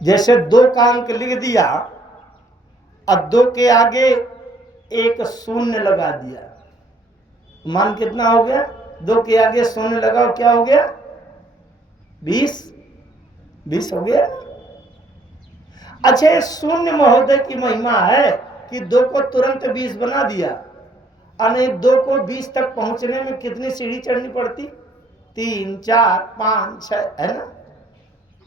जैसे 2 का अंक लिख दिया और 2 के आगे एक शून्य लगा दिया, मान कितना हो गया? 2 के आगे शून्य लगाओ, क्या हो गया? 20 हो गया। अच्छा, ये शून्य महोदय की महिमा है कि 2 को तुरंत 20 बना दिया। अने 2 को 20 तक पहुंचने में कितनी सीढ़ी चढ़नी पड़ती? 3, 4, 5, 6, है ना?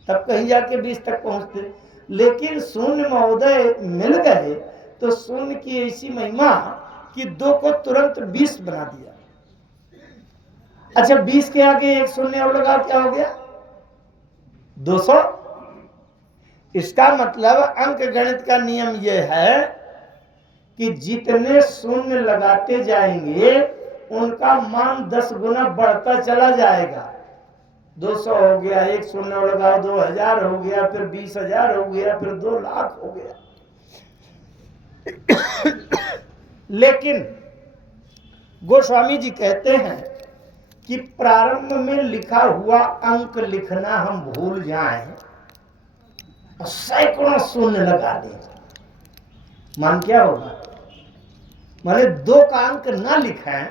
तब कहीं जाके 20 तक पहुंचते। लेकिन शून्य महोदय मिल गए तो शून्य की ऐसी महिमा कि 2 को तुरंत 20 बना दिया। अच्छा, 20 के आगे एक शून्य और लगाओ, क्या हो गया? 200। इसका मतलब अंक गणित का नियम यह है कि जितने शून्य लगाते जाएंगे उनका मान 10 गुना बढ़ता चला जाएगा। 200 हो गया, एक शून्य लगाओ 2000 हो गया, फिर 20,000 हो गया, फिर 2 लाख हो गया। लेकिन गोस्वामी जी कहते हैं कि प्रारंभ में लिखा हुआ अंक लिखना हम भूल जाएं और सैकड़ों शून्य लगा दें, मान क्या होगा? माने 2 का अंक ना लिखें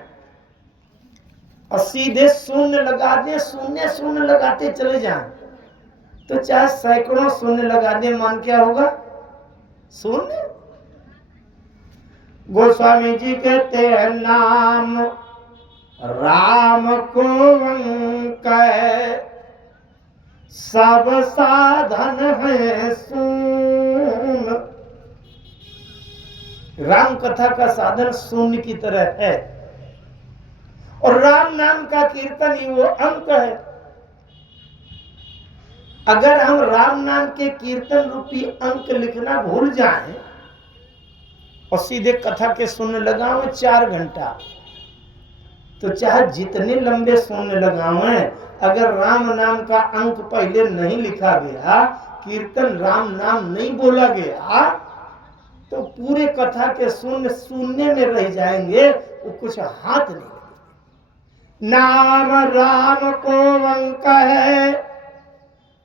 और सीधे शून्य लगा दें, शून्य शून्य लगाते चले जाएं, तो चाहे सैकड़ों शून्य लगा दें, मान क्या होगा? शून्य। गोस्वामी जी कहते हैं नाम राम को अंक सब साधन है शून्य। राम कथा का साधन शून्य की तरह है और राम नाम का कीर्तन ही वो अंक है। अगर हम राम नाम के कीर्तन रूपी अंक लिखना भूल जाएं और सीधे कथा के शून्य लगाओ 4 घंटा, तो चाहे जितने लंबे शून्य लगावें, अगर राम नाम का अंक पहले नहीं लिखा गया, कीर्तन राम नाम नहीं बोला गया, तो पूरे कथा के शून्य शून्य में रह जाएंगे, वो कुछ हाथ नहीं लगेगा। नाम राम को अंक है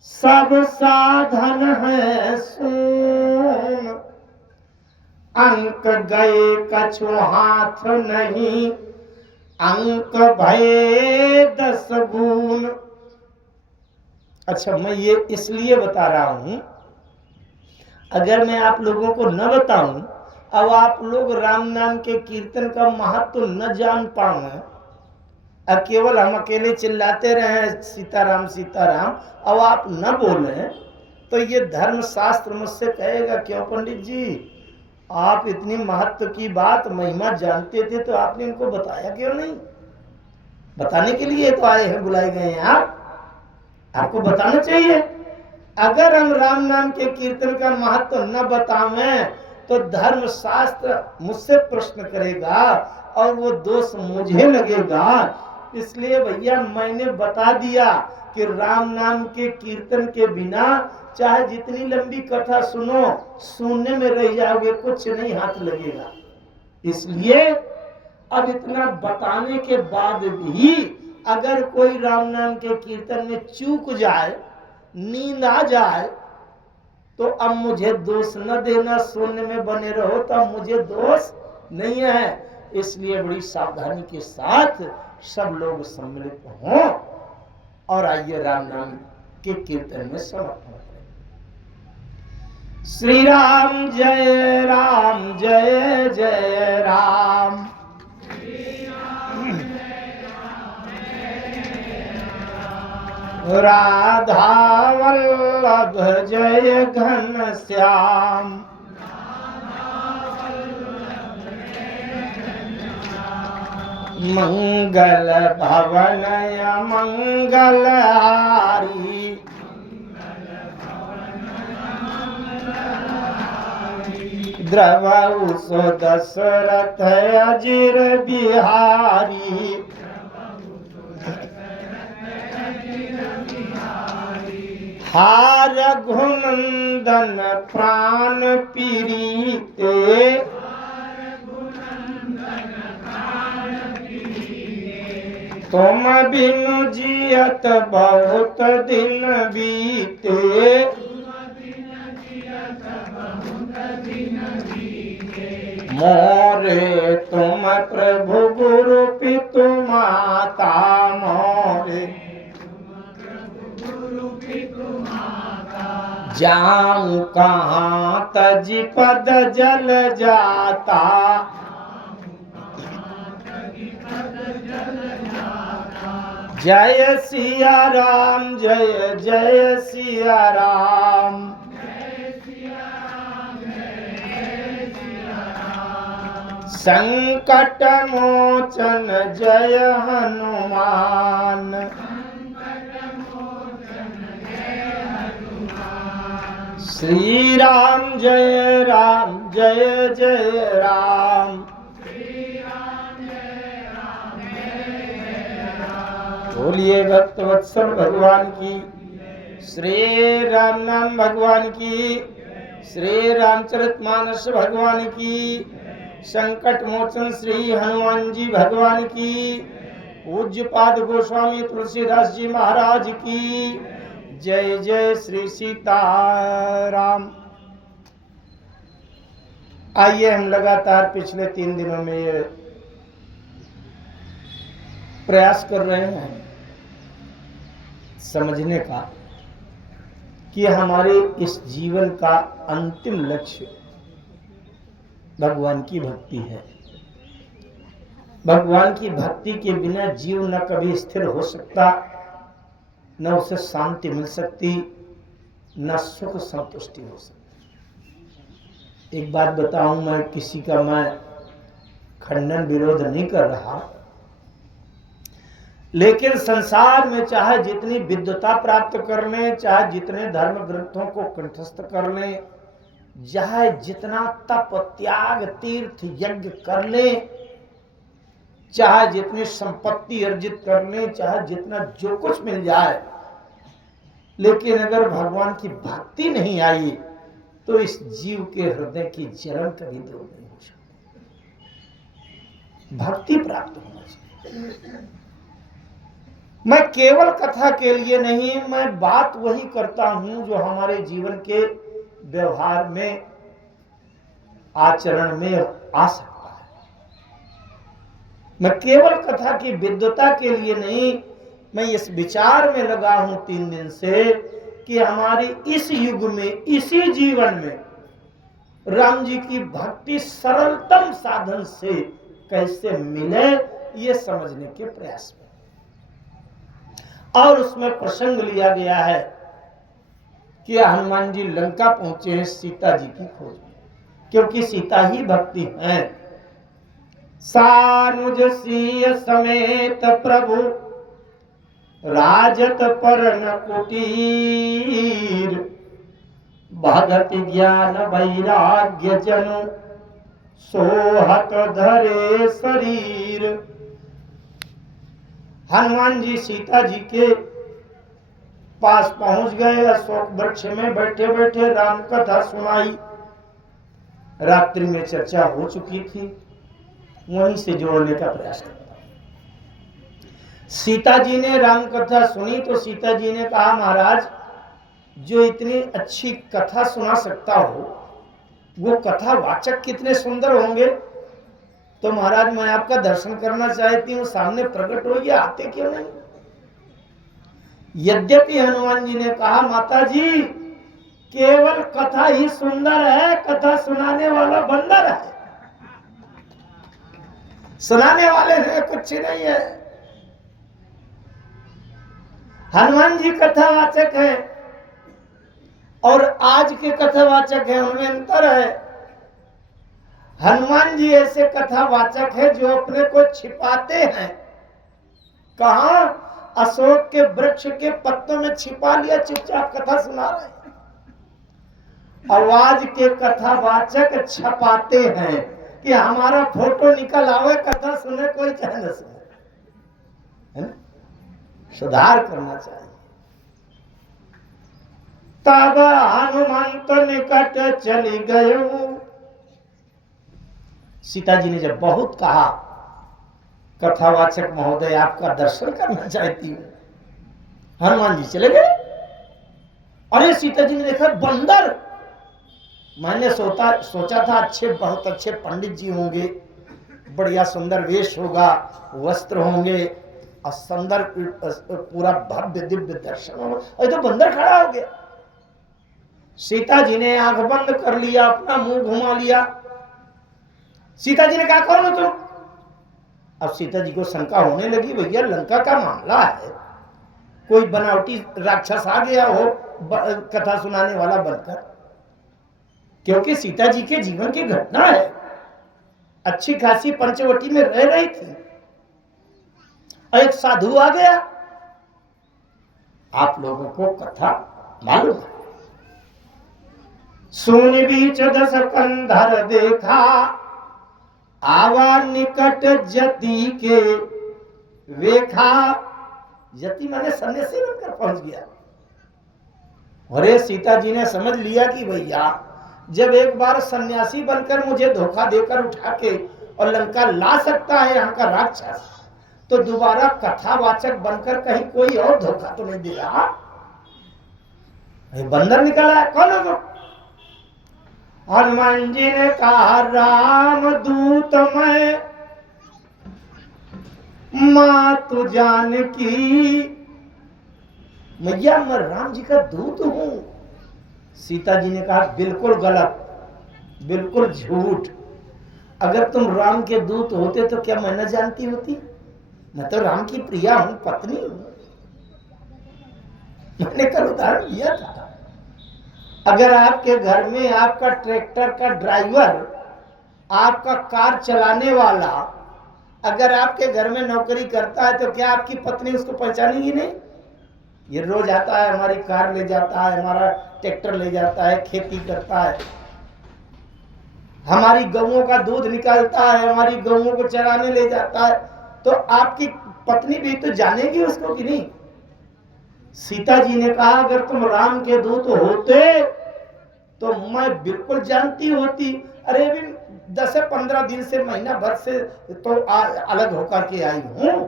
सब साधन है शून्य। अंक गए कछु हाथ नहीं, अंक भये 10 गुण। अच्छा, मैं ये इसलिए बता रहा हूं, अगर मैं आप लोगों को न बताऊं, अब आप लोग राम नाम के कीर्तन का महत्व न जान पाए, अब केवल हम अकेले चिल्लाते रहे सीताराम सीताराम, अब आप न बोले, तो ये धर्म शास्त्र मुझसे कहेगा, क्यों पंडित जी आप इतनी महत्व की बात महिमा जानते थे तो आपने इनको बताया क्यों नहीं? बताने के लिए तो आए हैं, बुलाए गए हैं आप, आपको बताना चाहिए। अगर हम राम नाम के कीर्तन का महत्व न बतावें तो धर्म शास्त्र मुझसे प्रश्न करेगा और वो दोष मुझे लगेगा। इसलिए भैया मैंने बता दिया कि राम नाम के कीर्तन के बिना चाहे जितनी लंबी कथा सुनो, सुनने में रह जाओगे, कुछ नहीं हाथ लगेगा। इसलिए अब इतना बताने के बाद भी अगर कोई राम नाम के कीर्तन में चूक जाए, नींद आ जाए, तो अब मुझे दोष न देना, शून्य में बने रहो तो अब मुझे दोष नहीं है। इसलिए बड़ी सावधानी के साथ सब लोग सम्मिलित हों और आइए राम नाम के कीर्तन में समर्पण करें। श्री राम जय जय राम। राधा वल्लभ जय घन श्याम। मंगल भवन मंगल हारी। द्रवहु सो दशरथ अजिर बिहारी। हार रघुनंदन प्राण पीरीते। तुम बिनु जियत बहुत दिन बीते। मोरे तुम प्रभु गुरु पितु माता मोरे जाऊं कहाँ तज पद जल जाता जय सिया राम जय जय सिया राम संकट मोचन जय हनुमान श्री राम जय जय राम बोलिए भक्त वत्सल भगवान की, श्री राम नाम भगवान की, श्री रामचरितमानस भगवान की, संकट मोचन श्री हनुमान जी भगवान की, पूज्यपाद गोस्वामी तुलसीदास जी महाराज की जय जय श्री सीताराम। आइए हम लगातार पिछले 3 दिनों में ये प्रयास कर रहे हैं समझने का कि हमारे इस जीवन का अंतिम लक्ष्य भगवान की भक्ति है। भगवान की भक्ति के बिना जीव न कभी स्थिर हो सकता, न उसे शांति मिल सकती, न सुख संतुष्टि हो सकती। एक बात बताऊं, मैं किसी का खंडन विरोध नहीं कर रहा, लेकिन संसार में चाहे जितनी विद्वता प्राप्त कर लें, चाहे जितने धर्म ग्रंथों को कंठस्थ कर लें, चाहे जितना तप त्याग तीर्थ यज्ञ कर लें, चाहे जितनी संपत्ति अर्जित कर लें, चाहे जितना जो कुछ मिल जाए, लेकिन अगर भगवान की भक्ति नहीं आई तो इस जीव के हृदय की जलन कभी दूर नहीं हो सकती। भक्ति प्राप्त होना चाहिए। मैं केवल कथा के लिए नहीं, मैं बात वही करता हूं जो हमारे जीवन के व्यवहार में आचरण में आ सकता है। मैं केवल कथा की विद्वता के लिए नहीं, मैं इस विचार में लगा हूं 3 दिन से कि हमारी इस युग में, इसी जीवन में राम जी की भक्ति सरलतम साधन से कैसे मिले, ये समझने के प्रयास में। और उसमें प्रसंग लिया गया है कि हनुमान जी लंका पहुंचे हैं सीता जी की खोज में, क्योंकि सीता ही भक्ति है। सानुज सिय समेत प्रभु राजत परन कुटीर, भगति ज्ञान वैराग्य जनु सोहत धरे शरीर। हनुमान जी सीता जी के पास पहुंच गए, अशोक वृक्ष में बैठे बैठे राम कथा सुनाई। रात्रि में चर्चा हो चुकी थी, वहीं से जोड़ने का प्रयास करता। सीता जी ने राम कथा सुनी तो सीता जी ने कहा, महाराज जो इतनी अच्छी कथा सुना सकता हो, वो कथा वाचक कितने सुंदर होंगे। तो महाराज मैं आपका दर्शन करना चाहती हूँ, सामने प्रकट होइए, आते क्यों नहीं। यद्यपि हनुमान जी ने कहा, माता जी केवल कथा ही सुंदर है, कथा सुनाने वाला बंदर है, सुनाने वाले हैं कुछ नहीं है। हनुमान जी कथावाचक है और आज के कथावाचक है, उनमें अंतर है। हनुमान जी ऐसे कथावाचक है जो अपने को छिपाते हैं। कहा? अशोक के वृक्ष के पत्तों में छिपा लिया, चुपचाप कथा सुना रहे हैं। आवाज के कथावाचक छपाते हैं कि हमारा फोटो निकल आवे, कथा सुने कोई चाहे न सुने, है ना? सुधार करना चाहिए। तब हनुमंत निकट चली गए। सीता जी ने जब बहुत कहा, कथावाचक महोदय आपका दर्शन करना चाहती हूँ, हनुमान जी चले गए। अरे सीता जी ने देखा बंदर, मैंने सोचा था अच्छे, बहुत अच्छे पंडित जी होंगे, बढ़िया सुंदर वेश होगा, वस्त्र होंगे और सुंदर पूरा भव्य दिव्य दर्शन होगा। और तो बंदर खड़ा हो गया। सीता जी ने आंख बंद कर लिया, अपना मुंह घुमा लिया। सीता जी ने कहा कौन हो तुम? अब सीता जी को शंका होने लगी, भैया लंका का मामला है, कोई बनावटी राक्षस आ गया हो कथा सुनाने वाला बनकर, क्योंकि सीता जी के जीवन की घटना है। अच्छी खासी पंचवटी में रह रही थी, एक साधु आ गया। आप लोगों को कथा मालूम है। सुन बीच दस कंधर देखा, आवा निकट जति के वेखा। जति माने सन्यासी बनकर पहुंच गया। अरे सीता जी ने समझ लिया कि भैया जब एक बार सन्यासी बनकर मुझे धोखा देकर उठा के और लंका ला सकता है यहाँ का राक्षस, तो दोबारा कथावाचक बनकर कहीं कोई और धोखा तो नहीं दे रहा। बंदर निकला है, कौन हो? हनुमान जी ने कहा राम दूत मैं मां तू जानकी। मैया मैं राम जी का दूत हूं। सीता जी ने कहा बिल्कुल गलत, बिल्कुल झूठ। अगर तुम राम के दूत होते तो क्या मैं न जानती होती? मैं तो राम की प्रिया हूं, पत्नी हूं। मैंने कल उदाहरण दिया था, अगर आपके घर में आपका ट्रैक्टर का ड्राइवर, आपका कार चलाने वाला अगर आपके घर में नौकरी करता है तो क्या आपकी पत्नी उसको पहचानेगी नहीं? ये रोज आता है, हमारी कार ले जाता है, हमारा ट्रैक्टर ले जाता है, खेती करता है, हमारी गौओं का दूध निकालता है, हमारी गौओं को चराने ले जाता है, तो आपकी पत्नी भी तो जानेगी उसको कि नहीं? सीता जी ने कहा अगर तुम राम के दूत होते तो मैं बिल्कुल जानती होती। अरे भी 10-15 दिन से, महीना भर से तो अलग होकर के आई हूं,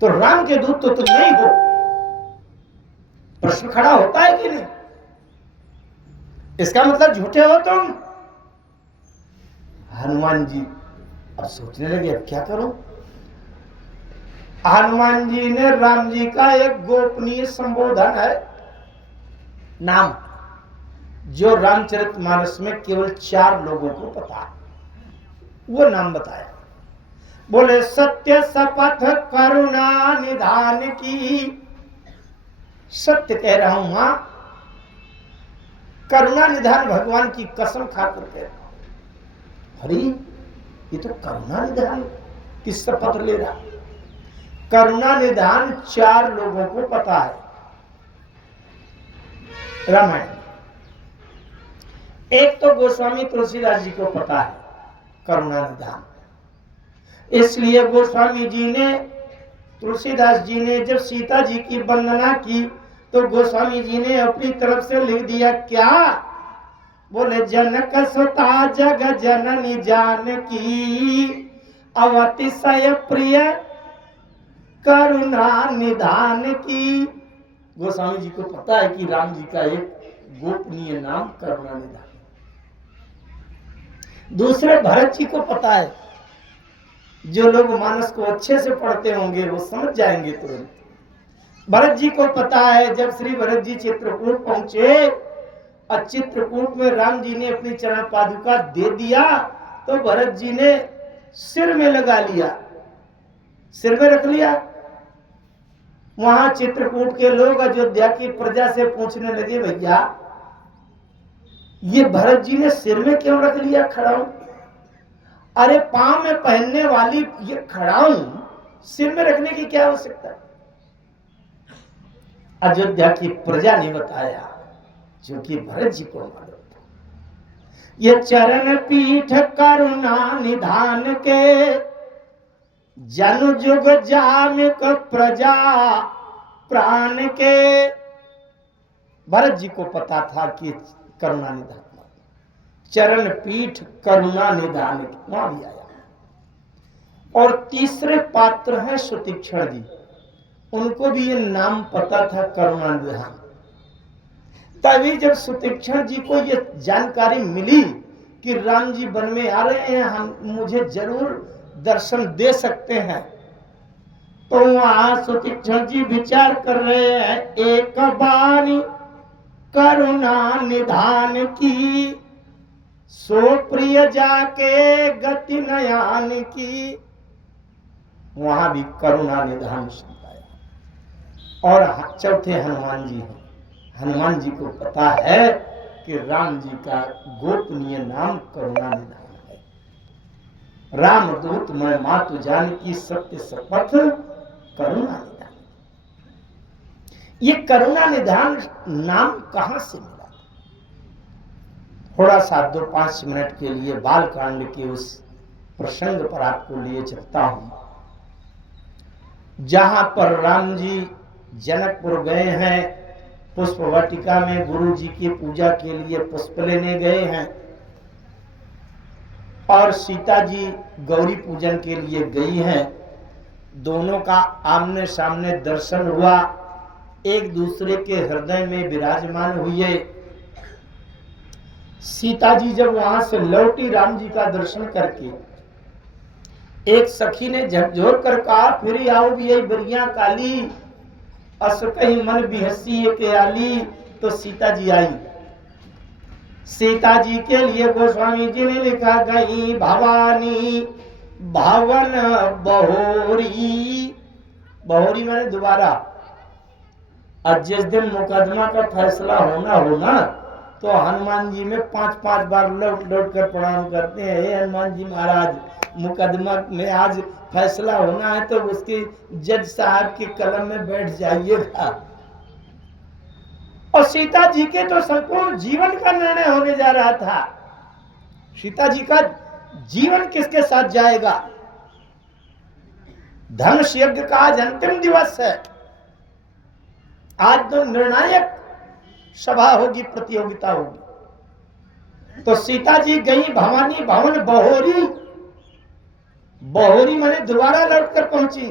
तो राम के दूत तो तुम नहीं हो। प्रश्न खड़ा होता है कि नहीं? इसका मतलब झूठे हो तुम। हनुमान जी अब सोचने लगे अब क्या करूं। हनुमान जी ने राम जी का एक गोपनीय संबोधन है, नाम, जो रामचरितमानस में केवल 4 लोगों को पता है, वो नाम बताया। बोले सत्य शपथ करुणा निधान की। सत्य कह रहा हूं मां, करुणा निधान भगवान की कसम खाकर कह रहा हूं। अरे ये तो करुणा निधान की शपथ ले रहा। करुणा निधान 4 लोगों को पता है रामायण। एक तो गोस्वामी तुलसीदास जी को पता है करुणा निधान, इसलिए गोस्वामी जी ने, तुलसीदास जी ने जब सीता जी की वंदना की तो गोस्वामी जी ने अपनी तरफ से लिख दिया क्या? बोले जनक सुता जग जननी जानकी, अवतिशय प्रिय करुणा निधान की। गोस्वामी जी को पता है कि राम जी का एक गोपनीय नाम करुणा निधान। दूसरे भरत जी को पता है, जो लोग मानस को अच्छे से पढ़ते होंगे वो समझ जाएंगे तुरंत। भरत जी को पता है जब श्री भरत जी चित्रकूट पहुंचे और चित्रकूट में राम जी ने अपनी चरण पादुका दे दिया तो भरत जी ने सिर में लगा लिया, सिर में रख लिया। वहां चित्रकूट के लोग अयोध्या की प्रजा से पूछने लगे भैया ये भरत जी ने सिर में क्यों रख लिया खड़ाऊं? अरे पांव में पहनने वाली ये खड़ाऊं सिर में रखने की क्या आवश्यकता? अयोध्या की प्रजा ने बताया, क्योंकि भरत जी को मालूम था। ये चरण पीठ करुणा निधान के, जन जुग जामिक प्रजा प्राण के। भरत जी को पता था कि करुणा निधान, चरण पीठ करुणा निधान, वहां भी आया। और तीसरे पात्र हैं सुतीक्षण जी, उनको भी ये नाम पता था करुणा निधान। तभी जब सुतीक्षण जी को ये जानकारी मिली कि राम जी वन में आ रहे हैं, हम मुझे जरूर दर्शन दे सकते हैं, तो वहां सुतीक्षण जी विचार कर रहे हैं, एक बानी करुणा निधान की, सो प्रिय जाके गति नयान की। वहां भी करुणा निधान शब्द आया। और चौथे हनुमान जी हैं। हनुमान जी को पता है कि राम जी का गोपनीय नाम करुणा निधान है। रामदूत मैं मातु जानकी सत्य शपथ करुणा निधान। ये करुणा निधान नाम कहां से मिला? थोड़ा सा 2-5 मिनट के लिए बालकांड के उस प्रसंग पर आपको लिए चलता हूं, जहां पर राम जी जनकपुर गए हैं, पुष्प वाटिका में गुरु जी की पूजा के लिए पुष्प लेने गए हैं, और सीता जी गौरी पूजन के लिए गई हैं। दोनों का आमने सामने दर्शन हुआ, एक दूसरे के हृदय में विराजमान हुए। सीता जी जब वहां से लौटी राम जी का दर्शन करके, एक सखी ने झकझोर कर कहा, फिर आओ भी यही बरिया काली, अस कहीं मन बिहसी के आली। तो सीता जी आई। सीता जी के लिए गोस्वामी जी ने लिखा, गई भवानी भवन बहोरी। बहोरी मैंने दोबारा। आज जिस दिन मुकदमा का फैसला होना हो ना, तो हनुमान जी में 5-5 बार लौट लौट कर प्रणाम करते हैं, हे हनुमान जी महाराज, मुकदमा में आज फैसला होना है, तो उसके जज साहब के कलम में बैठ जाइएगा। और सीता जी के तो संपूर्ण जीवन का निर्णय होने जा रहा था। सीता जी का जीवन किसके साथ जाएगा? धनुष यज्ञ का आज अंतिम दिवस है। आज तो निर्णायक सभा होगी, प्रतियोगिता होगी। तो सीता जी गई भवानी भवन बहोरी। बहोरी माने दोबारा लौट कर पहुंची।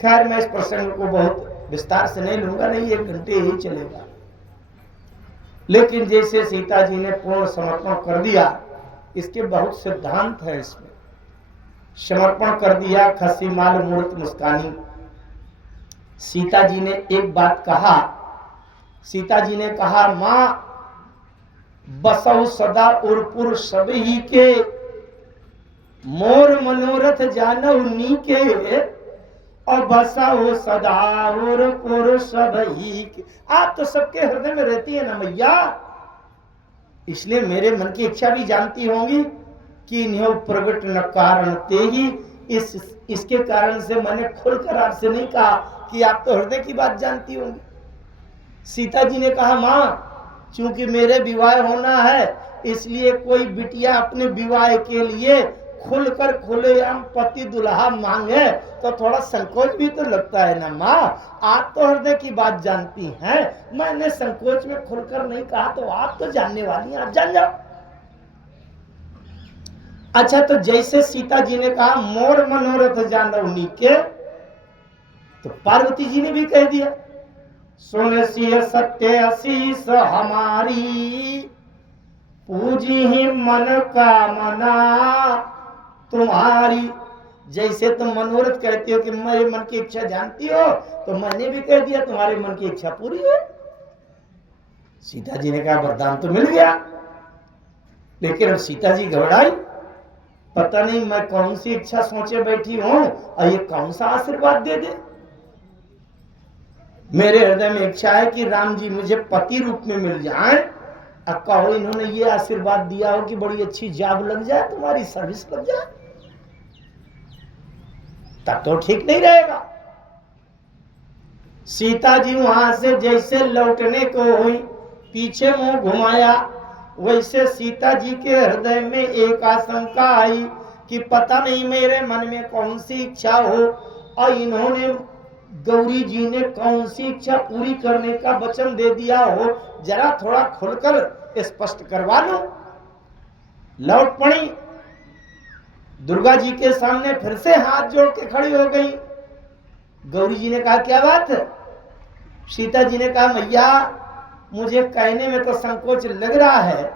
खैर मैं इस प्रसंग को बहुत विस्तार से नहीं लूंगा, नहीं 1 घंटे ही चलेगा। लेकिन जैसे सीता जी ने पूर्ण समर्पण कर दिया, इसके बहुत सिद्धांत है इसमें। समर्पण कर दिया, खसी माल मूर्त मुस्कानी। सीता जी ने एक बात कहा। सीता जी ने कहा, मां बसहु सदा उरपुर सब ही के, मोर मनोरथ जानहु नीके, और बसा हो सदा उरपुर सब ही के। आप तो सबके हृदय में रहती है ना मैया, इसलिए मेरे मन की इच्छा भी जानती होंगी कि इन्हें प्रगट न कारण ते ही। इसके कारण से मैंने खुलकर आपसे नहीं कहा कि आप तो हृदय की बात जानती होंगी। सीता जी ने कहा, मां चूंकि मेरे विवाह होना है, इसलिए कोई बिटिया अपने विवाह के लिए खुलकर खुलेआम पति दुल्हा मांगे तो थोड़ा संकोच भी तो लगता है ना माँ। आप तो हृदय की बात जानती हैं, मैंने संकोच में खुलकर नहीं कहा, तो आप तो जानने वाली हैं, आप जान जाओ। अच्छा, तो जैसे सीता जी ने कहा मोर मनोरथ जानहु नीके, तो पार्वती जी ने भी कह दिया, सुन सिय सत्य असीस हमारी, पूजी ही मन का मना तुम्हारी। जैसे तुम मनोरथ कहती हो कि मेरे मन की इच्छा जानती हो, तो मैंने भी कह दिया तुम्हारे मन की इच्छा पूरी हो। सीता जी ने कहा वरदान तो मिल गया। लेकिन अब सीता जी घबराई, पता नहीं मैं कौन सी इच्छा सोचे बैठी हूं और ये कौन सा आशीर्वाद दे दे। मेरे हृदय में इच्छा है कि राम जी मुझे पति रूप में मिल जाएं। अब कहो इन्होंने ये आशीर्वाद दिया हो कि बड़ी अच्छी जॉब लग जाए, तुम्हारी सर्विस लग जाए, तब तो ठीक नहीं रहेगा। सीता जी वहां से जैसे लौटने को हुई, पीछे मुंह घुमाया, वैसे सीता जी के हृदय में एक आशंका आई कि पता नहीं मेरे मन में कौन सी इच्छा हो और इन्होंने गौरी जी ने कौन सी इच्छा पूरी करने का वचन दे दिया हो, जरा थोड़ा खुलकर स्पष्ट करवा लो। लौट पड़ी, दुर्गा जी के सामने फिर से हाथ जोड़ के खड़ी हो गई। गौरी जी ने कहा क्या बात है? सीता जी ने कहा मैया मुझे कहने में तो संकोच लग रहा है,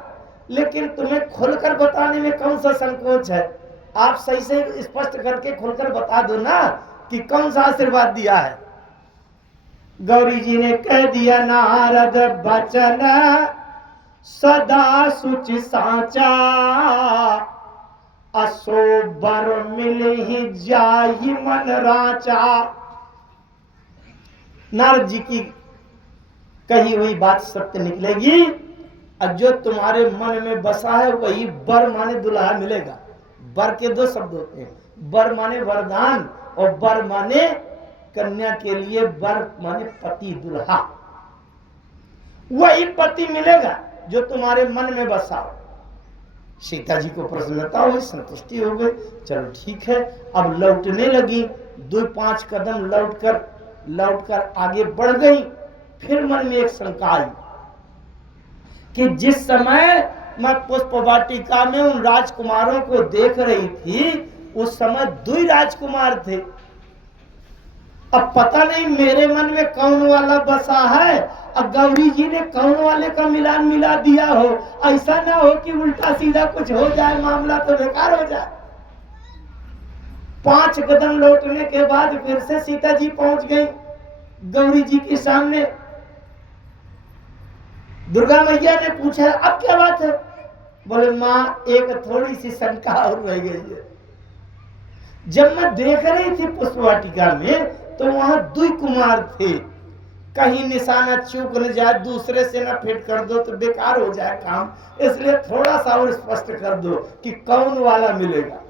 लेकिन तुम्हें खुलकर बताने में कौन सा संकोच है? आप सही से स्पष्ट करके खुलकर बता दो ना कि कौन सा आशीर्वाद दिया है। गौरी जी ने कह दिया, नारद बचन सदा सुच साचा, असो बर मिलहि जाहि मन राचा। नारद जी की कही हुई बात सत्य निकलेगी, और जो तुम्हारे मन में बसा है वही बर माने दुल्हा मिलेगा। बर के दो शब्द होते हैं, बर माने वरदान और बर माने कन्या के लिए, बर माने पति दुल्हा। वही पति मिलेगा जो तुम्हारे मन में बसा हो। सीता जी को प्रसन्नता हुई, संतुष्टि हो गई। चलो ठीक है, अब लौटने लगी। 2-5 कदम लौटकर आगे बढ़ गई। फिर मन में एक शंका आई कि जिस समय मैं पुष्प वाटिका में उन राजकुमारों को देख रही थी, उस समय 2 राजकुमार थे। अब पता नहीं मेरे मन में कौन वाला बसा है, अब गौरी जी ने कौन वाले का मिलान मिला दिया हो। ऐसा ना हो कि उल्टा सीधा कुछ हो जाए, मामला तो बेकार हो जाए। 5 कदम लौटने के बाद फिर से सीता जी पहुंच गई गौरी जी के सामने। दुर्गा मैया ने पूछा, अब क्या बात है? बोले, मां एक थोड़ी सी शंका और रह गई है। जब मैं देख रही थी पुष्पवाटिका में तो वहां 2 कुमार थे, कहीं निशाना चूक न जाए, दूसरे से ना फिट कर दो तो बेकार हो जाए काम, इसलिए थोड़ा सा और स्पष्ट कर दो कि कौन वाला मिलेगा।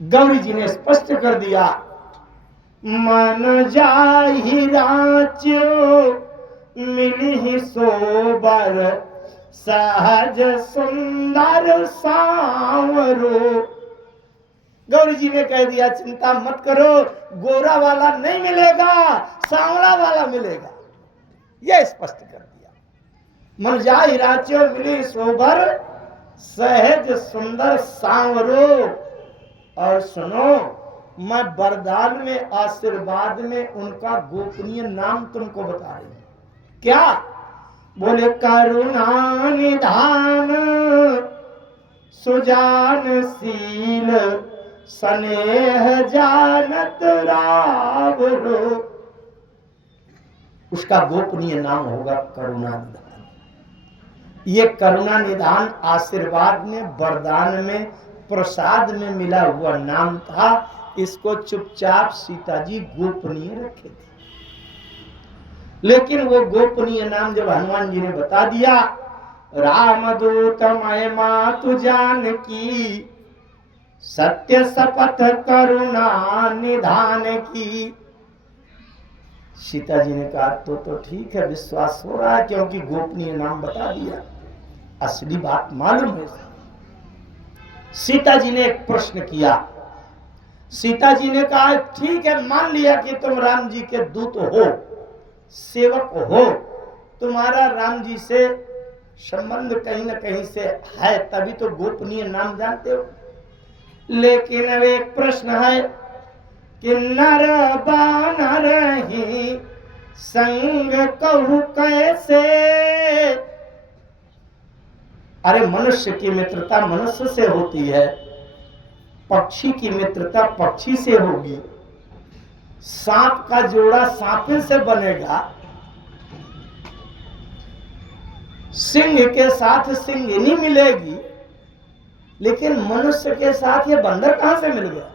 गौरी जी ने स्पष्ट कर दिया, मन जाहि राच्यो मिलहि सोबर, सहज सुंदर सांवरो। गौरी जी ने कह दिया, चिंता मत करो, गोरा वाला नहीं मिलेगा, सांवला वाला मिलेगा। यह स्पष्ट कर दिया। मन जाहि राच्यो मिलहि सोबर, सहज सुंदर सांवरो। और सुनो, मैं वरदान में, आशीर्वाद में उनका गोपनीय नाम तुमको बता रही हूं। क्या? बोले, करुणा निधान सुजानशील, स्नेह जानत रावरो। उसका गोपनीय नाम होगा करुणा निधान। ये करुणा निधान आशीर्वाद में, वरदान में, प्रसाद में मिला हुआ नाम था। इसको चुपचाप सीता जी गोपनीय रखे थे। लेकिन वो गोपनीय नाम जब हनुमान जी ने बता दिया, रामदूत महिमा तु जानकी, सत्य शपथ करुणा निधान की। सीता जी ने कहा, तो ठीक है, विश्वास हो रहा है, क्योंकि गोपनीय नाम बता दिया, असली बात मालूम है। सीता जी ने एक प्रश्न किया। सीता जी ने कहा, ठीक है, मान लिया कि तुम राम जी के दूत हो, सेवक हो, तुम्हारा राम जी से संबंध कहीं न कहीं से है, तभी तो गोपनीय नाम जानते हो। लेकिन अब एक प्रश्न है कि नर बानर ही संग कहू कैसे। अरे मनुष्य की मित्रता मनुष्य से होती है, पक्षी की मित्रता पक्षी से होगी, सांप का जोड़ा सांपे से बनेगा, सिंह के साथ सिंहिनी मिलेगी, लेकिन मनुष्य के साथ ये बंदर कहां से मिल गया?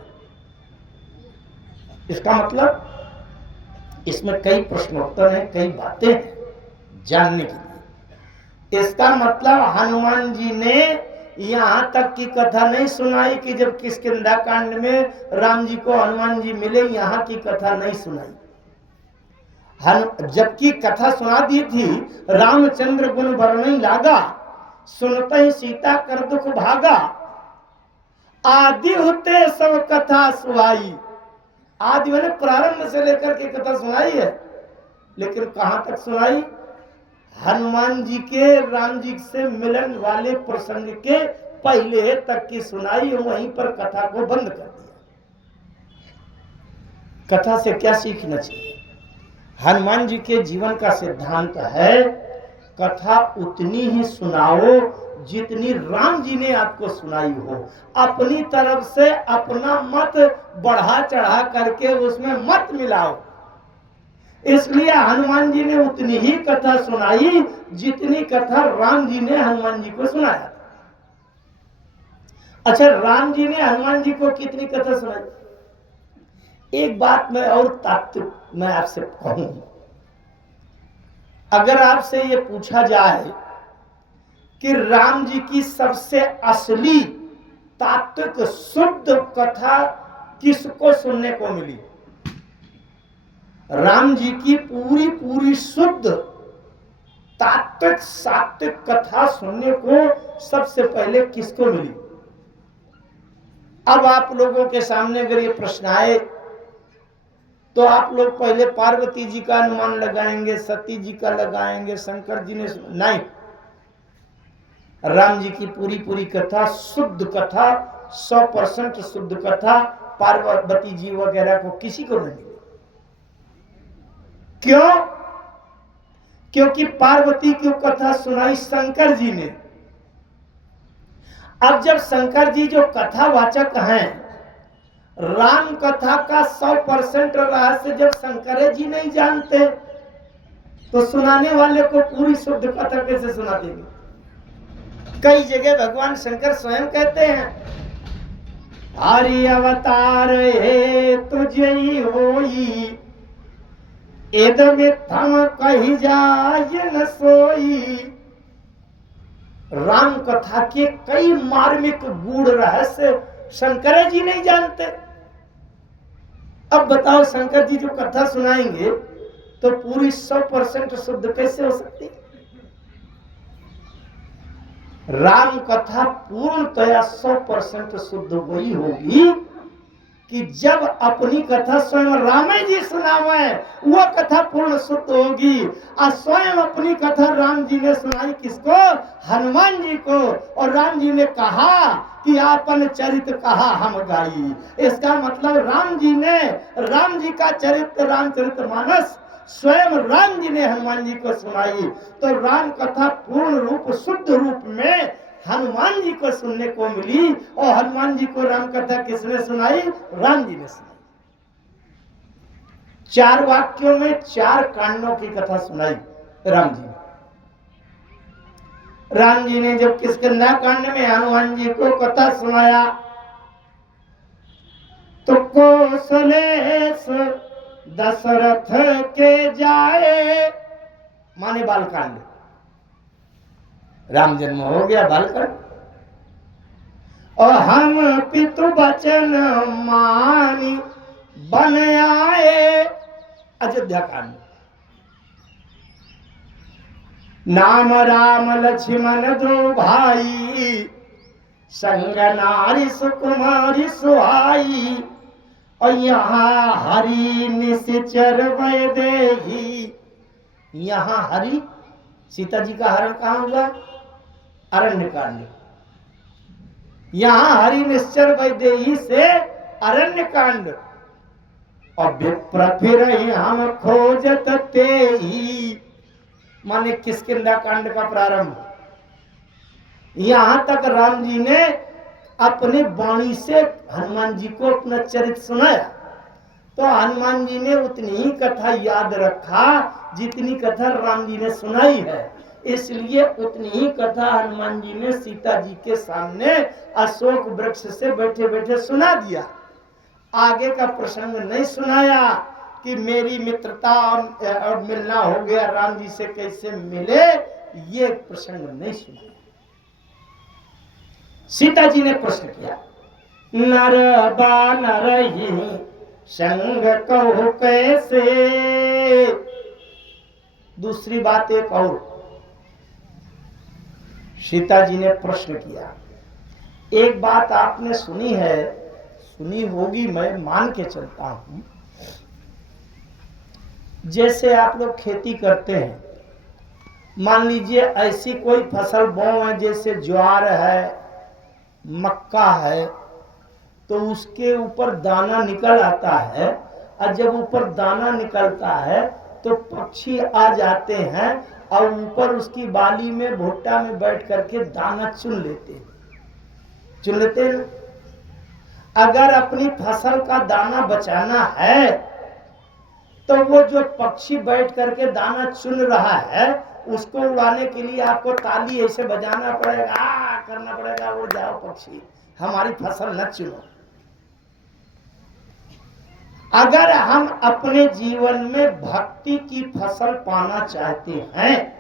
इसका मतलब इसमें कई प्रश्नोत्तर हैं, कई बातें हैं जानने के लिए। इसका मतलब हनुमान जी ने यहां तक की कथा नहीं सुनाई कि जब किष्किंधा कांड में राम जी को हनुमान जी मिले, यहां की कथा नहीं सुनाई। जबकि कथा सुना दी थी, रामचंद्र गुण वर्णई लागा, सुनते ही सीता कर दुख भागा, आदि होते सब कथा सुहाई। आदि मैंने प्रारंभ से लेकर के कथा सुनाई है, लेकिन कहां तक सुनाई? हनुमान जी के राम जी से मिलन वाले प्रसंग के पहले तक की सुनाई, वहीं पर कथा को बंद कर दिया। कथा से क्या सीखना चाहिए? हनुमान जी के जीवन का सिद्धांत है, कथा उतनी ही सुनाओ जितनी राम जी ने आपको सुनाई हो। अपनी तरफ से अपना मत बढ़ा चढ़ा करके उसमें मत मिलाओ। इसलिए हनुमान जी ने उतनी ही कथा सुनाई जितनी कथा राम जी ने हनुमान जी को सुनाया। अच्छा, राम जी ने हनुमान जी को कितनी कथा सुनाई? एक बात मैं और तात्विक मैं आपसे कहूं, अगर आपसे ये पूछा जाए कि राम जी की सबसे असली तात्विक शुद्ध कथा किसको सुनने को मिली? राम जी की पूरी पूरी शुद्ध तात्विक सात्विक कथा सुनने को सबसे पहले किसको मिली? अब आप लोगों के सामने अगर ये प्रश्न आए तो आप लोग पहले पार्वती जी का अनुमान लगाएंगे, सती जी का लगाएंगे, शंकर जी ने नहीं। राम जी की पूरी पूरी कथा शुद्ध कथा, 100% शुद्ध कथा पार्वती जी वगैरह को किसी को नहीं मिली। क्यों? क्योंकि पार्वती की कथा सुनाई शंकर जी ने। अब जब शंकर जी जो कथावाचक हैं, राम कथा का 100% रहस्य जब शंकर जी नहीं जानते तो सुनाने वाले को पूरी शुद्ध कथा कैसे सुना देंगे? कई जगह भगवान शंकर स्वयं कहते हैं, हरि अवतार हे तुझे होई, एद में थम कही जाय न सोई। राम कथा के कई मार्मिक गूढ़ रहस्य शंकर जी नहीं जानते। अब बताओ, शंकर जी जो कथा सुनाएंगे तो पूरी 100% शुद्ध कैसे हो सकती? राम कथा पूर्णतया 100% शुद्ध वही होगी कि जब अपनी कथा स्वयं राम जी सुनावे, वह कथा पूर्ण शुद्ध होगी। और स्वयं अपनी कथा राम जी ने सुनाई किसको? हनुमान जी को। और राम जी ने कहा कि आपन चरित्र कहा हम गाई। इसका मतलब राम जी का चरित्र, रामचरितमानस स्वयं राम जी ने हनुमान जी को सुनाई। तो राम कथा पूर्ण रूप शुद्ध रूप में हनुमान जी को सुनने को मिली। और हनुमान जी को राम कथा किसने सुनाई? राम जी ने सुनाई। 4 वाक्यों में 4 कांडों की कथा सुनाई राम जी ने। राम जी ने जब किष्किंधा कांड में हनुमान जी को कथा सुनाया तो कौशलेश दशरथ के जाए, माने बालकांड। राम जन्म हो गया, बालकांड। और हम पितु वचन मानी बन आए, अयोध्या कांड। नाम राम लक्ष्मण दो भाई, संग नारी सुकुमारी सुहाई। और यहाँ हरि निश्चर वैदेही। यहाँ हरि, सीता जी का हरण कहाँ हुआ? अरण्य कांड। यहाँ हरि निश्चर वैदेही से अरण्य कांड। और विप्र फिर हम खोजत तेही, माने किष्किंधा कांड का प्रारंभ। यहां तक राम जी ने अपने वाणी से हनुमान जी को अपना चरित्र सुनाया। तो हनुमान जी ने उतनी ही कथा याद रखा जितनी कथा राम जी ने सुनाई है। इसलिए उतनी ही कथा हनुमान जी ने सीता जी के सामने अशोक वृक्ष से बैठे बैठे सुना दिया। आगे का प्रसंग नहीं सुनाया कि मेरी मित्रता और मिलना हो गया, राम जी से कैसे मिले, ये प्रसंग नहीं सुनाया। सीता जी ने प्रश्न किया, नर बानर ही संग कहो कैसे। दूसरी बात एक और, सीता जी ने प्रश्न किया। एक बात आपने सुनी है, सुनी होगी, मैं मान के चलता हूं। जैसे आप लोग खेती करते हैं, मान लीजिए ऐसी कोई फसल बोए जैसे ज्वार है, मक्का है, तो उसके ऊपर दाना निकल आता है। और जब ऊपर दाना निकलता है तो पक्षी आ जाते हैं और ऊपर उसकी बाली में भुट्टा में बैठ करके दाना चुन लेते हैं। अगर अपनी फसल का दाना बचाना है तो वो जो पक्षी बैठ करके दाना चुन रहा है उसको उड़ाने के लिए आपको ताली ऐसे बजाना पड़ेगा, करना पड़ेगा, उड़ जाओ पक्षी, हमारी फसल न चुनो। अगर हम अपने जीवन में भक्ति की फसल पाना चाहते हैं,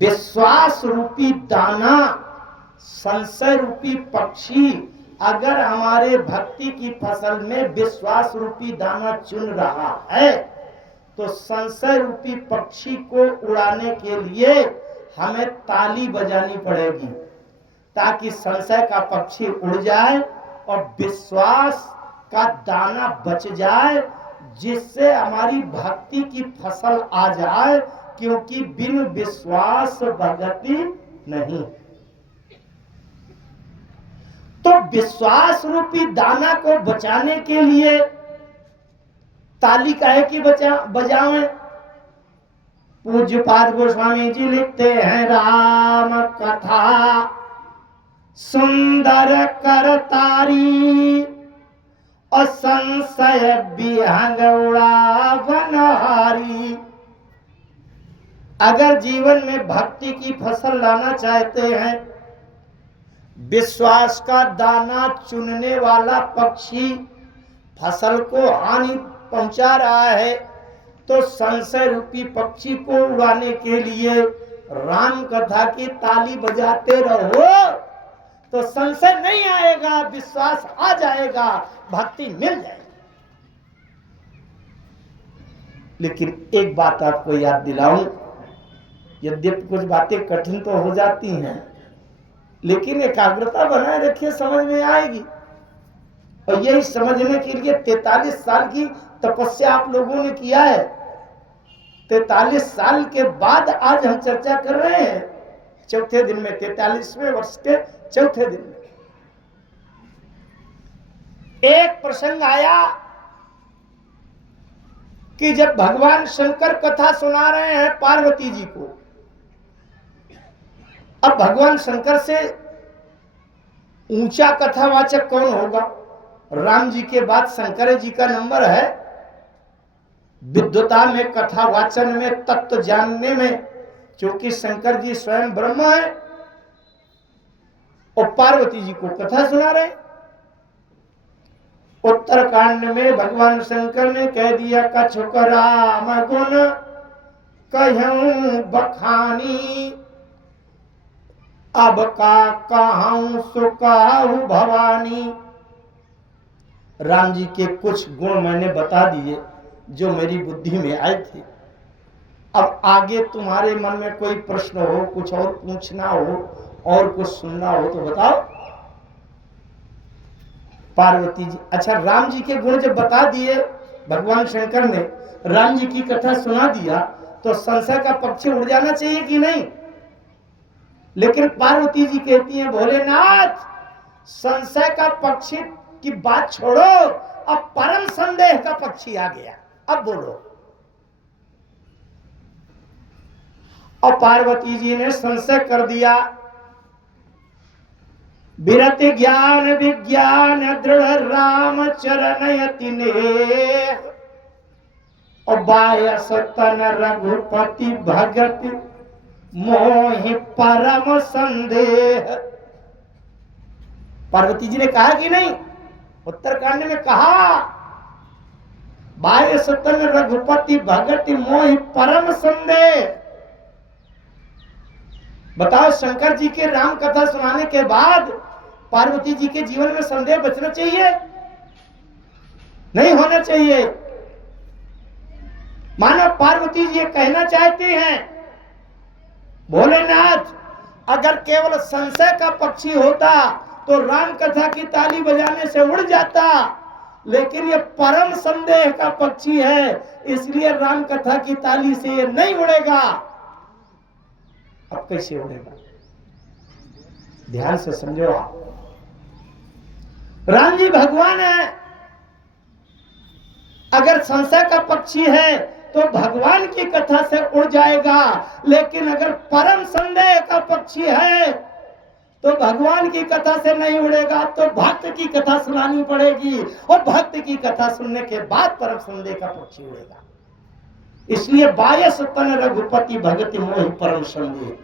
विश्वास रूपी दाना, संशय रूपी पक्षी अगर हमारे भक्ति की फसल में विश्वास रूपी दाना चुन रहा है तो संशय रूपी पक्षी को उड़ाने के लिए हमें ताली बजानी पड़ेगी ताकि संशय का पक्षी उड़ जाए और विश्वास का दाना बच जाए, जिससे हमारी भक्ति की फसल आ जाए, क्योंकि बिन विश्वास भगति नहीं। तो विश्वास रूपी दाना को बचाने के लिए ताली काहे की बजावें? पूज्यपाद गोस्वामी जी लिखते हैं, राम कथा सुंदर करतारी और संशय विहंग उड़ावनहारी। अगर जीवन में भक्ति की फसल लाना चाहते हैं, विश्वास का दाना चुनने वाला पक्षी फसल को हानि पहुंचा रहा है, तो संशय रूपी पक्षी को उड़ाने के लिए राम कथा की ताली बजाते रहो तो संशय नहीं आएगा, विश्वास आ जाएगा, भक्ति मिल जाएगी। लेकिन एक बात आपको याद दिलाऊं, यद्यपि कुछ बातें कठिन तो हो जाती हैं, लेकिन एकाग्रता बनाए रखिए, समझ में आएगी। और यही समझने के लिए 43 साल की तपस्या आप लोगों ने किया है। 43 साल के बाद आज हम चर्चा कर रहे हैं, चौथे दिन में, 43वें वर्ष के चौथे दिन में। एक प्रसंग आया कि जब भगवान शंकर कथा सुना रहे हैं पार्वती जी को, अब भगवान शंकर से ऊंचा कथावाचक कौन होगा? राम जी के बाद शंकर जी का नंबर है विद्वता में, कथा वाचन में, तत्व जानने में, क्योंकि शंकर जी स्वयं ब्रह्म है और पार्वती जी को कथा सुना रहे। उत्तरकांड में भगवान शंकर ने कह दिया, कछुक राम गुण कहूं बखानी, अब का कहूं सुकाहु भवानी। राम जी के कुछ गुण मैंने बता दिए जो मेरी बुद्धि में आए थे। अब आगे तुम्हारे मन में कोई प्रश्न हो, कुछ और पूछना हो और कुछ सुनना हो तो बताओ। पार्वती जी, अच्छा राम जी के गुण जब बता दिए भगवान शंकर ने, राम जी की कथा सुना दिया, तो संशय का पक्षी उड़ जाना चाहिए कि नहीं? लेकिन पार्वती जी कहती हैं, भोलेनाथ संशय का पक्षी की बात छोड़ो, अब परम संदेह का पक्षी आ गया, अब बोलो। और पार्वती जी ने संशय कर दिया, विरति ज्ञान विज्ञान दृढ़ राम चरणयति नेह, और बायस तन रघुपति भगति मोहि परम संदेह। पार्वती जी ने कहा कि नहीं? उत्तरकांड में कहा, बायस तन रघुपति भगति मोहि परम संदेह। बताओ, शंकर जी के राम कथा सुनाने के बाद पार्वती जी के जीवन में संदेह बचना चाहिए? नहीं होना चाहिए। मानो पार्वती जी ये कहना चाहती हैं, भोलेनाथ अगर केवल संशय का पक्षी होता तो राम कथा की ताली बजाने से उड़ जाता, लेकिन ये परम संदेह का पक्षी है, इसलिए राम कथा की ताली से ये नहीं उड़ेगा। अब कैसे उड़ेगा? ध्यान से समझो आप। राम जी भगवान है, अगर संशय का पक्षी है तो भगवान की कथा से उड़ जाएगा, लेकिन अगर परम संदेह का पक्षी है तो भगवान की कथा से नहीं उड़ेगा, तो भक्त की कथा सुनानी पड़ेगी, और भक्त की कथा सुनने के बाद परम संदेह का पक्षी उड़ेगा। इसलिए बायस तन रघुपति भगति मोहि परम संदेह,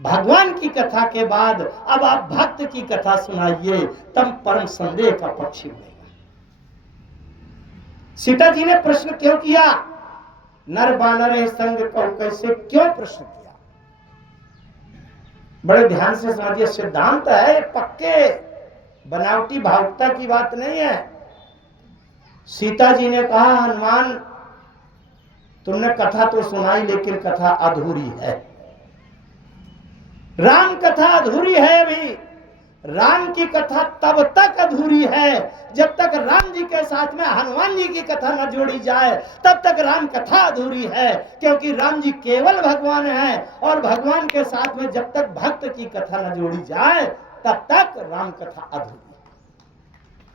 भगवान की कथा के बाद अब आप भक्त की कथा सुनाइए, तब परम संदेह का पक्षी उड़ेगा। सीता जी ने प्रश्न क्यों किया? नर बानर संग को कैसे, क्यों प्रश्न किया? बड़े ध्यान से समझिए, सिद्धांत है, पक्के बनावटी भावुकता की बात नहीं है। सीता जी ने कहा, हनुमान तुमने कथा तो सुनाई लेकिन कथा अधूरी है। राम कथा अधूरी है। अभी राम की कथा तब तक अधूरी है जब तक राम जी के साथ में हनुमान जी की कथा न जोड़ी जाए, तब तक राम कथा अधूरी है। क्योंकि राम जी केवल भगवान है, और भगवान के साथ में जब तक भक्त की कथा न जोड़ी जाए तब तक राम कथा अधूरी है।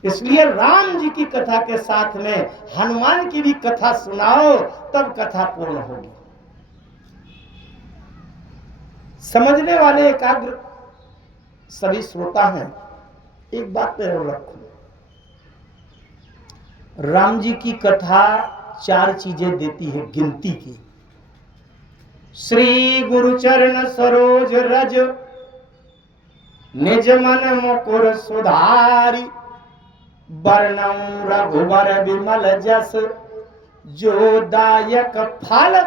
इसलिए राम जी की कथा के साथ में हनुमान की भी कथा सुनाओ, तब कथा पूर्ण होगी। समझने वाले एकाग्र सभी श्रोता हैं, एक बात पे रखो, राम जी की कथा 4 चीजें देती है गिनती की। श्री गुरु चरण सरोज रज, निज मन मुकुर सुधारी, वर्णम रघुवर विमल जस, जो दायक फल।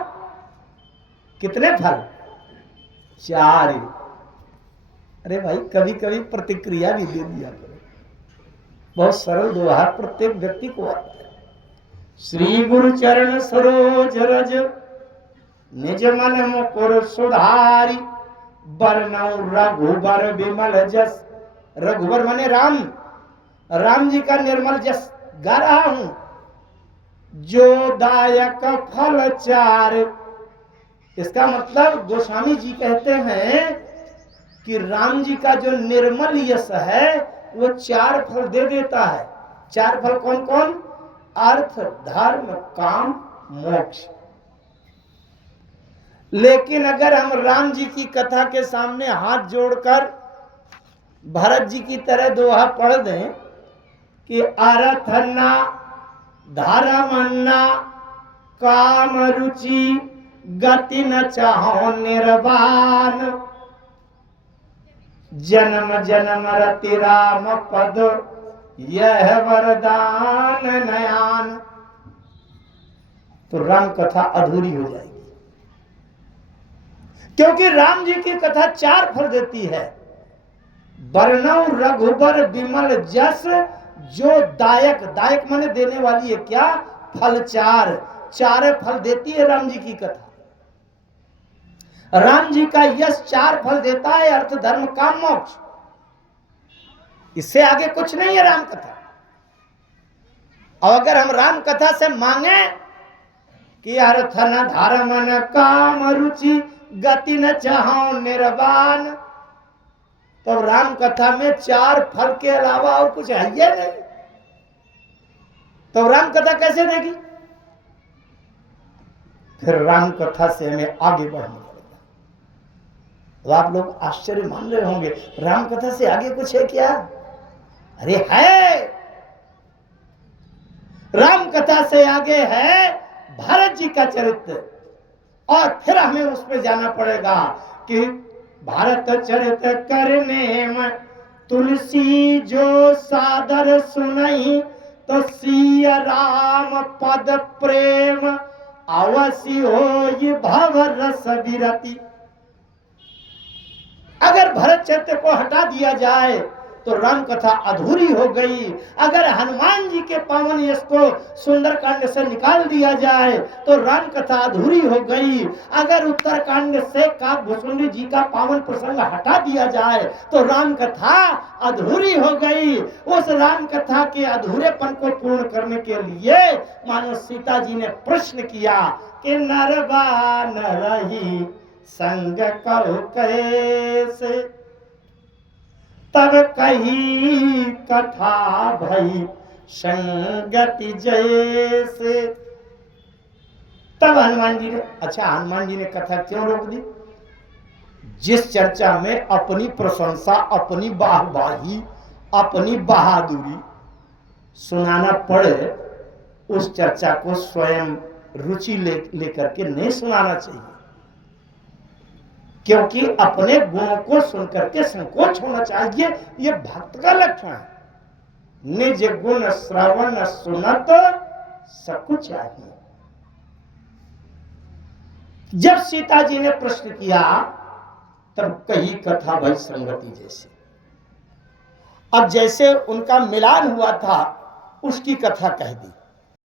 कितने फल? 4। अरे भाई, कभी कभी प्रतिक्रिया भी दे दिया करो, बहुत सरल दोहा प्रत्येक व्यक्ति को आता है। श्री गुरु चरण सरोज रज, निज मन मुकुर सुधारी, वर्णम रघुवर विमल जस। रघुवर माने राम, राम जी का निर्मल जस गा रहा हूं। जो दायक फल 4, इसका मतलब गोस्वामी जी कहते हैं कि राम जी का जो निर्मल यश है वो 4 फल दे देता है। 4 फल कौन कौन? अर्थ, धर्म, काम, मोक्ष। लेकिन अगर हम राम जी की कथा के सामने हाथ जोड़कर भरत जी की तरह दोहा पढ़ दें कि अर्थ न धर्म न काम रुचि, गति न चाहो निर्वाण, जन्म जन्म रति राम पद, यह वरदान नयान। तो राम कथा अधूरी हो जाएगी, क्योंकि राम जी की कथा 4 फल देती है। वर्णव रघुबर विमल जस, जो दायक, दायक माने देने वाली है, क्या? फल 4 फल देती है राम जी की कथा। राम जी का यश 4 फल देता है, अर्थ धर्म काम मोक्ष। इससे आगे कुछ नहीं है राम कथा। और अगर हम राम कथा से मांगे कि अर्थ न धर्म न काम रुचि, गति न चाहो निर्वाण, तो राम कथा में 4 फल के अलावा और कुछ है ही नहीं। तो राम कथा कैसे देगी? फिर राम कथा से हमें आगे बढ़ना पड़ेगा। तो आप लोग आश्चर्य मान रहे होंगे, राम कथा से आगे कुछ है क्या? अरे है, राम कथा से आगे है भरत जी का चरित्र। और फिर हमें उस पर जाना पड़ेगा कि भारत चरित करने में तुलसी जो सादर सुनई, तो सिया राम पद प्रेम अवश्य हो भव रस विरति। अगर भरत चरित्र को हटा दिया जाए तो राम कथा अधूरी हो गई। अगर हनुमान जी के पावन यश को सुंदरकांड से निकाल दिया जाए तो राम कथा अधूरी हो गई। अगर उत्तरकांड से काकभूषुंडी जी का पावन प्रसंग हटा दिया जाए तो राम कथा अधूरी हो गई। उस राम कथा के अधूरेपन को पूर्ण करने के लिए मानो सीता जी ने प्रश्न किया कि नरवा नरही संग करो कैसे, तब कही कथा भई संगति जैसे। तब हनुमान जी ने, अच्छा हनुमान जी ने कथा क्यों रोक दी? जिस चर्चा में अपनी प्रशंसा, अपनी वाहवाही, अपनी बहादुरी सुनाना पड़े, उस चर्चा को स्वयं रुचि लेकर के नहीं सुनाना चाहिए, क्योंकि अपने गुणों को सुनकर के संकोच होना चाहिए। ये भक्त का लक्षण है। निज गुण श्रवण सुनत सकु चाहिए। जब सीता जी ने प्रश्न किया तब कही कथा भाई संगति जैसी। अब जैसे उनका मिलान हुआ था उसकी कथा कह दी।